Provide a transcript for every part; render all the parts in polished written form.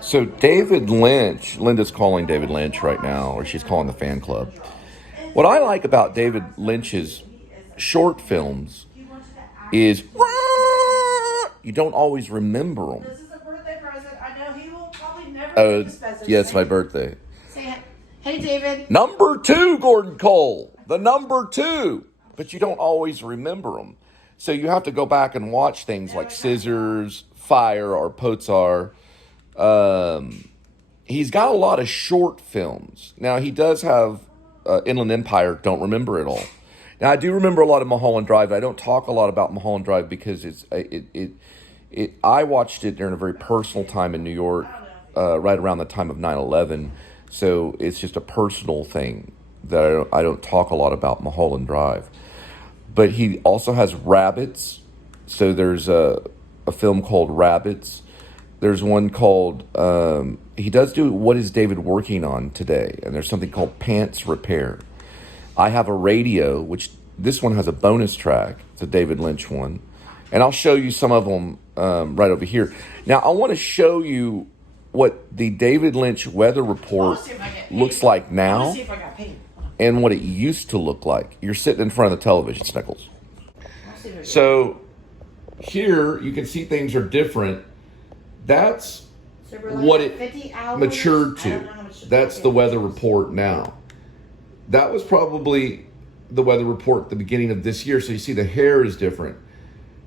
So David Lynch, Linda's calling David Lynch right now, or she's calling the fan club. What I like about David Lynch's short films is you don't always remember them. This is a birthday present. I know he will probably never Oh, make this present. yeah, it's my birthday. Say, hey, David. Number 2, Gordon Cole. The number 2. But you don't always remember them. So you have to go back and watch things like Scissors, Fire, or Pozar. He's got a lot of short films. Now, he does have Inland Empire, don't remember it all. Now, I do remember a lot of Mulholland Drive. I don't talk a lot about Mulholland Drive because I watched it during a very personal time in New York, right around the time of 9/11. So it's just a personal thing that I don't talk a lot about Mulholland Drive. But he also has Rabbits. So there's a film called Rabbits. There's one called, he does do What is David Working On Today? And there's something called Pants Repair. I Have a Radio, which this one has a bonus track. It's a David Lynch one. And I'll show you some of them right over here. Now, I want to show you what the David Lynch weather report looks like now and what it used to look like. You're sitting in front of the television, Snickles. So here you can see things are different. That's what it matured to. That's the weather report now. That was probably the weather report at the beginning of this year. So you see the hair is different.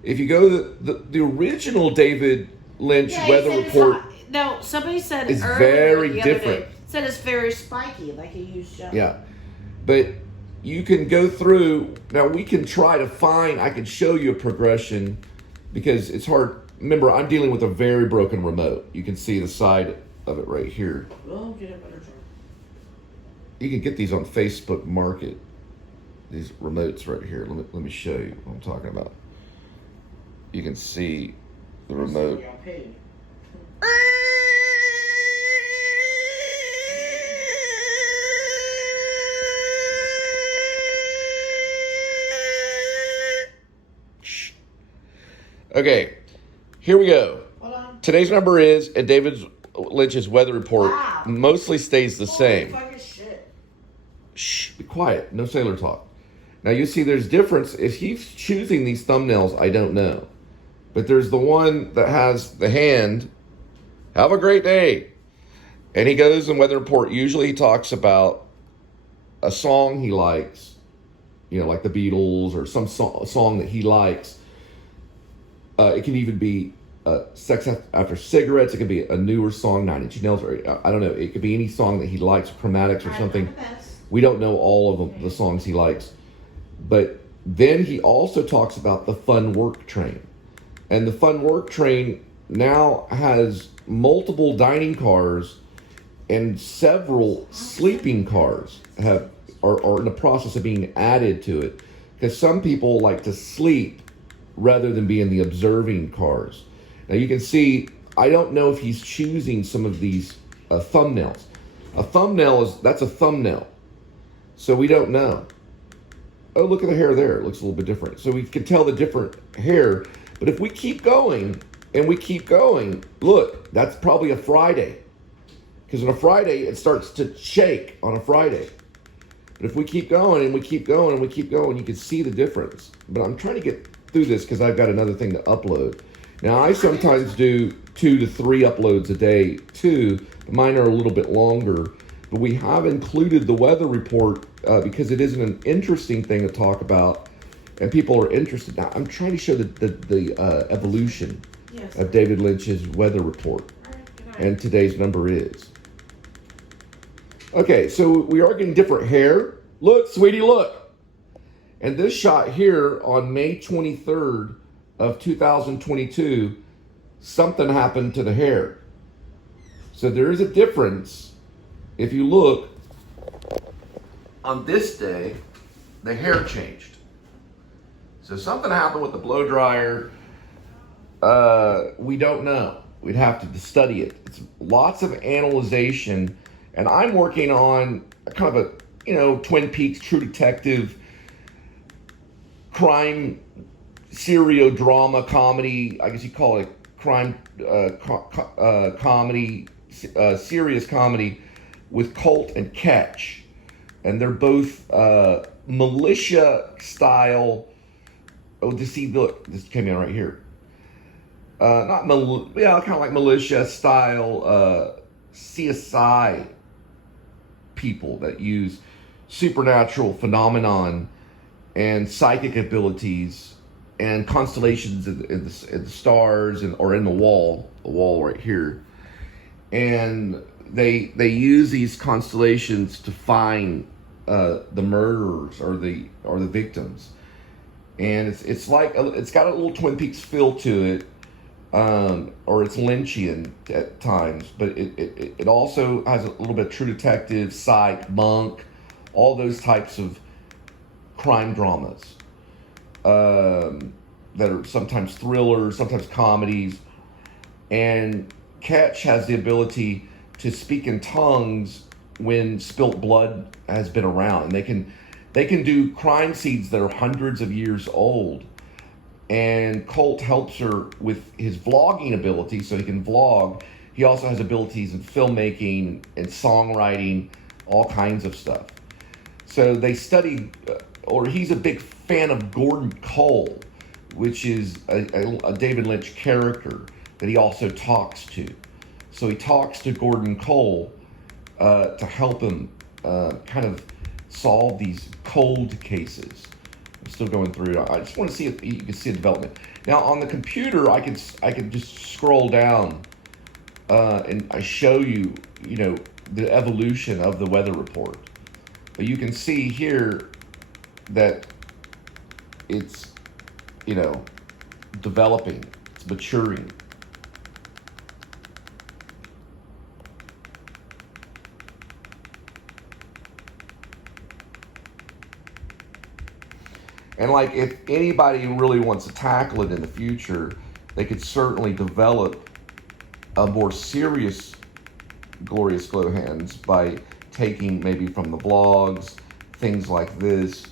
If you go to the original David Lynch weather report, no, somebody said it's earlier very the other different. day, said it's very spiky, like a used show. Yeah, but you can go through. Now we can try to find. I can show you a progression because it's hard. Remember, I'm dealing with a very broken remote. You can see the side of it right here. We'll get a better job. You can get these on Facebook Market. These remotes right here. Let me show you what I'm talking about. You can see the remote. Okay, here we go. Today's number is, and David Lynch's weather report mostly stays the same. Shh, be quiet. No sailor talk. Now you see there's difference. If he's choosing these thumbnails, I don't know. But there's the one that has the hand, have a great day. And he goes in weather report. Usually he talks about a song he likes, like the Beatles or some song that he likes. It can even be Sex After Cigarettes. It could be a newer song, Nine Inch Nails, or I don't know. It could be any song that he likes, Chromatics or something. We don't know all of the songs he likes. But then he also talks about the Fun Work Train. And the Fun Work Train now has multiple dining cars and several sleeping cars are in the process of being added to it. Because some people like to sleep rather than be in the observing cars. Now you can see, I don't know if he's choosing some of these thumbnails. A thumbnail that's a thumbnail. So we don't know. Oh, look at the hair there. It looks a little bit different. So we can tell the different hair. But if we keep going and we keep going, look, that's probably a Friday. Because on a Friday, it starts to shake on a Friday. But if we keep going and we keep going and we keep going, you can see the difference. But I'm trying to get through this because I've got another thing to upload. Now, I sometimes do 2 to 3 uploads a day too. Mine are a little bit longer. But we have included the weather report because it isn't an interesting thing to talk about, and people are interested. Now, I'm trying to show the evolution of David Lynch's weather report, and today's number is. Okay, so we are getting different hair. Look, sweetie, look. And this shot here on May 23rd of 2022, something happened to the hair. So there is a difference. If you look, on this day, the hair changed. So something happened with the blow dryer. We don't know. We'd have to study it. It's lots of analyzation. And I'm working on kind of a, Twin Peaks, True Detective, crime, serial drama, comedy. I guess you call it crime comedy serious comedy with Colt and Catch, and they're both militia style. Oh, look, this came in right here. Kind of like militia style CSI people that use supernatural phenomenon and psychic abilities and constellations in the stars or in the wall right here, and they use these constellations to find the murderers or the victims, and it's like it's got a little Twin Peaks feel to it. Or it's Lynchian at times, but it also has a little bit of True Detective, Psych, Monk, all those types of crime dramas that are sometimes thrillers, sometimes comedies. And Catch has the ability to speak in tongues when spilt blood has been around, and they can do crime scenes that are hundreds of years old. And Colt helps her with his vlogging ability, so he can vlog. He also has abilities in filmmaking and songwriting, all kinds of stuff. So they studied, or he's a big fan of Gordon Cole, which is a David Lynch character that he also talks to. So he talks to Gordon Cole to help him kind of solve these cold cases. I'm still going through it. I just want to see if you can see the development. Now on the computer, I can just scroll down and I show you, the evolution of the weather report. But you can see here that it's, developing, it's maturing. And like, if anybody really wants to tackle it in the future, they could certainly develop a more serious Glorious Glowhands by taking maybe from the vlogs, things like this,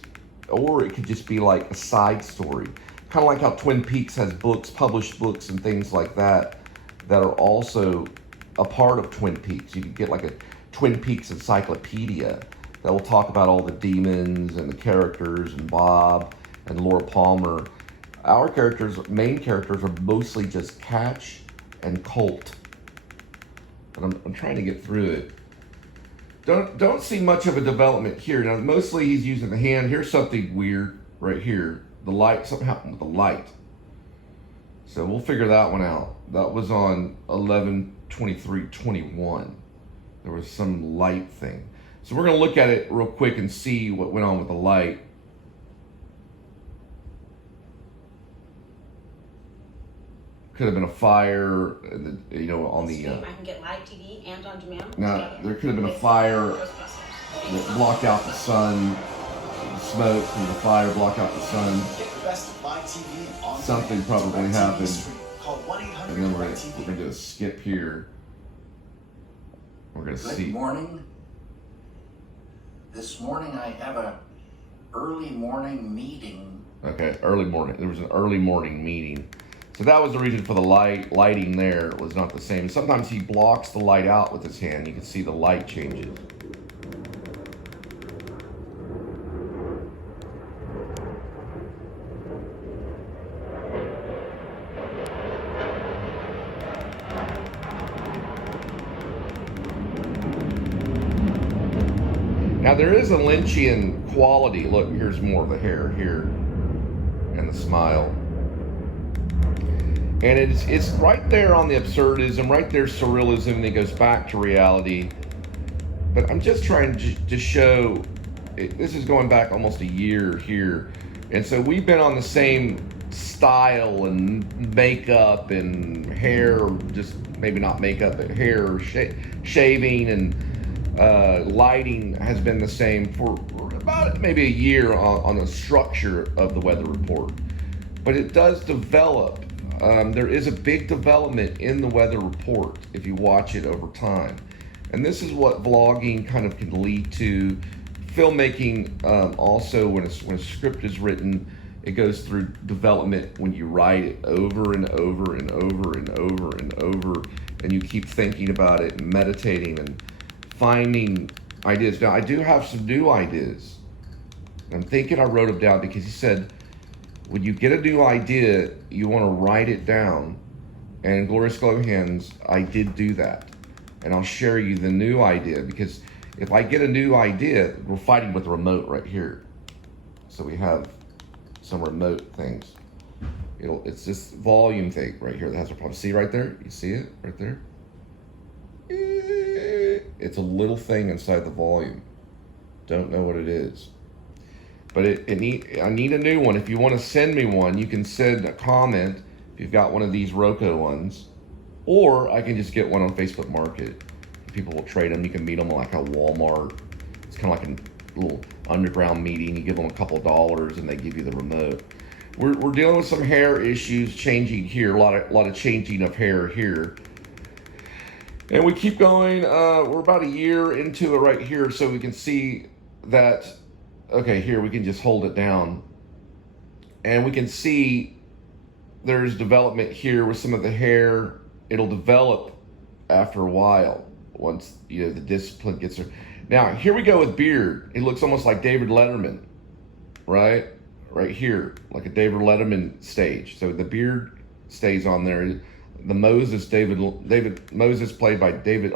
or it could just be like a side story. Kind of like how Twin Peaks has books, published books and things like that are also a part of Twin Peaks. You could get like a Twin Peaks encyclopedia that will talk about all the demons and the characters and Bob and Laura Palmer. Our main characters are mostly just Catch and Colt. And I'm trying to get through it. Don't see much of a development here. Now, mostly he's using the hand. Here's something weird right here. The light, something happened with the light. So we'll figure that one out. That was on 11/23/21. There was some light thing. So we're gonna look at it real quick and see what went on with the light. Could have been a fire, on the... I can get live TV and on demand. Now, there could have been a fire that blocked out the sun. The smoke from the fire blocked out the sun. Something probably happened. And then we're gonna do a skip here. We're gonna see. Good morning. This morning I have a early morning meeting. Okay, early morning. There was an early morning meeting. So that was the reason for the lighting there was not the same. Sometimes he blocks the light out with his hand. You can see the light changes. Now there is a Lynchian quality. Look, here's more of the hair here and the smile. And it's right there on the absurdism, right there surrealism, and it goes back to reality. But I'm just trying to show, this is going back almost a year here. And so we've been on the same style and makeup and hair, just maybe not makeup, but hair, shaving and lighting has been the same for about maybe a year on the structure of the weather report. But it does develop. There is a big development in the weather report if you watch it over time. And this is what vlogging kind of can lead to. Filmmaking also, when a script is written, it goes through development when you write it over and over and over and over and over. and you keep thinking about it and meditating and finding ideas. Now, I do have some new ideas. I'm thinking I wrote them down because he said, when you get a new idea, you want to write it down. And Glorious Glow Hands, I did do that. And I'll share you the new idea, because if I get a new idea, we're fighting with the remote right here. So we have some remote things. It's this volume thing right here that has a problem. See right there? You see it right there? It's a little thing inside the volume. Don't know what it is. But I need a new one. If you want to send me one, you can send a comment if you've got one of these Roku ones. Or I can just get one on Facebook Market. People will trade them. You can meet them like a Walmart. It's kind of like a little underground meeting. You give them a couple $, and they give you the remote. We're dealing with some hair issues, changing here. A lot of changing of hair here. And we keep going. We're about a year into it right here, so we can see that. Okay, here we can just hold it down, and we can see there's development here with some of the hair. It'll develop after a while once the discipline gets there. Now here we go with beard. It looks almost like David Letterman, right here, like a David Letterman stage. So the beard stays on there. The Moses, David Moses played by David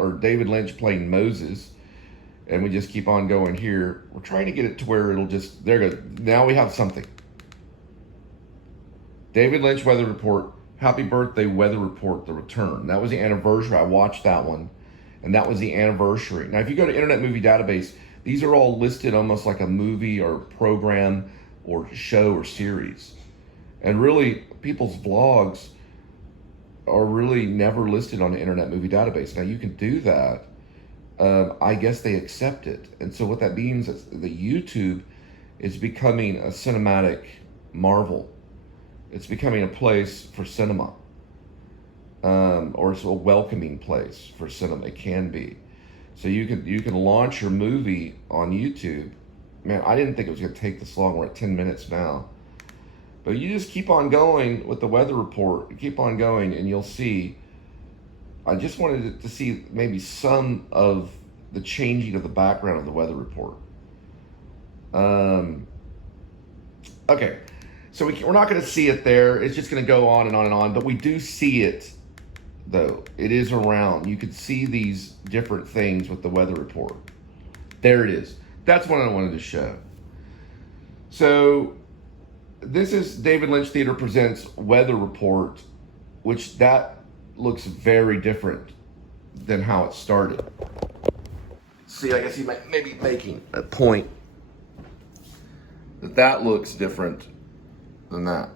Lynch playing Moses. And we just keep on going here. We're trying to get it to where it'll just, there it goes. Now we have something. David Lynch Weather Report, Happy Birthday Weather Report, The Return. That was the anniversary. I watched that one. And that was the anniversary. Now, if you go to Internet Movie Database, these are all listed almost like a movie or program or show or series. And really, people's vlogs are really never listed on the Internet Movie Database. Now, you can do that. I guess they accept it. And so what that means is that YouTube is becoming a cinematic marvel. It's becoming a place for cinema. Or it's a welcoming place for cinema. It can be. So you can launch your movie on YouTube. Man, I didn't think it was going to take this long. We're at 10 minutes now. But you just keep on going with the weather report. Keep on going and you'll see. I just wanted to see maybe some of the changing of the background of the weather report. Okay, so we're not going to see it there. It's just going to go on and on and on. But we do see it, though. It is around. You can see these different things with the weather report. There it is. That's what I wanted to show. So this is David Lynch Theater Presents Weather Report, which that looks very different than how it started. See, I guess he may be making a point that looks different than that.